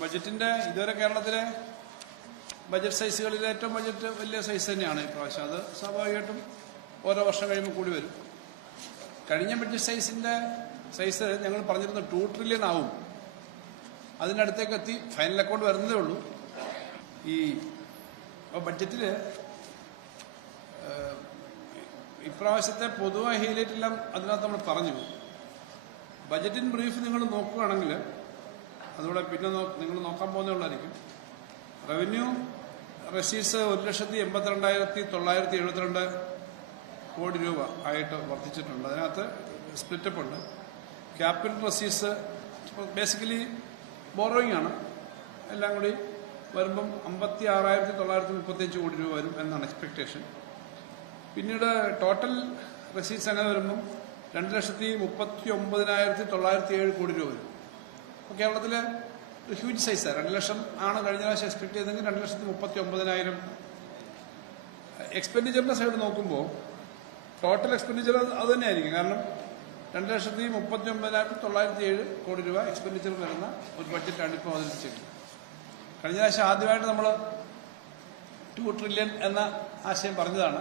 ബജറ്റിന്റെ ഇതുവരെ കേരളത്തിലെ ബജറ്റ് സൈസുകളിലെ ഏറ്റവും ബജറ്റ് വലിയ സൈസ് തന്നെയാണ് ഇപ്രാവശ്യം. അത് സ്വാഭാവികമായിട്ടും ഓരോ വർഷം കഴിയുമ്പോൾ കൂടി വരും. കഴിഞ്ഞ ബഡ്ജറ്റ് സൈസ് ഞങ്ങൾ പറഞ്ഞിരുന്നു 2 ട്രില്യൺ ആവും. അതിനടുത്തേക്ക് എത്തി. ഫൈനൽ അക്കൗണ്ട് വരുന്നതേ ഉള്ളൂ. ഈ ബഡ്ജറ്റിൽ ഇപ്രാവശ്യത്തെ പൊതുവായ ഹൈലൈറ്റ് എല്ലാം അതിനകത്ത് നമ്മൾ പറഞ്ഞു. ബജറ്റിൻ ബ്രീഫ് നിങ്ങൾ നോക്കുകയാണെങ്കിൽ അതുകൂടെ പിന്നെ നിങ്ങൾ നോക്കാൻ പോകുന്നതായിരിക്കും. റവന്യൂ റെസീറ്റ്സ് 1,82,972 കോടി രൂപ ആയിട്ട് വർദ്ധിച്ചിട്ടുണ്ട്. അതിനകത്ത് സ്പ്ലിറ്റപ്പ് ഉണ്ട്. ക്യാപിറ്റൽ റെസീറ്റ്സ് ബേസിക്കലി ബോറോയിങ് ആണ്. എല്ലാം കൂടി വരുമ്പം 56,935 കോടി രൂപ വരും എന്നാണ് എക്സ്പെക്ടേഷൻ. പിന്നീട് ടോട്ടൽ റെസീറ്റ്സ് അങ്ങനെ വരുമ്പം 2,39,907 കോടി രൂപ വരും. അപ്പോൾ കേരളത്തിലെ ഒരു ഹ്യൂജ് സൈസാണ്. 2 ലക്ഷം ആണ് കഴിഞ്ഞ പ്രാവശ്യം എക്സ്പെക്ട് ചെയ്തെങ്കിൽ 2,39,000. എക്സ്പെൻഡിച്ചറിന്റെ സൈഡ് നോക്കുമ്പോൾ ടോട്ടൽ എക്സ്പെൻഡിച്ചർ അത് തന്നെയായിരിക്കും. കാരണം 2,39,907 കോടി രൂപ എക്സ്പെൻഡിച്ചർ വരുന്ന ഒരു ബഡ്ജറ്റാണ് ഇപ്പോൾ അവതരിപ്പിച്ചിരിക്കുന്നത്. കഴിഞ്ഞ പ്രാവശ്യം ആദ്യമായിട്ട് നമ്മൾ 2 ട്രില്യൺ എന്ന ആശയം പറഞ്ഞതാണ്.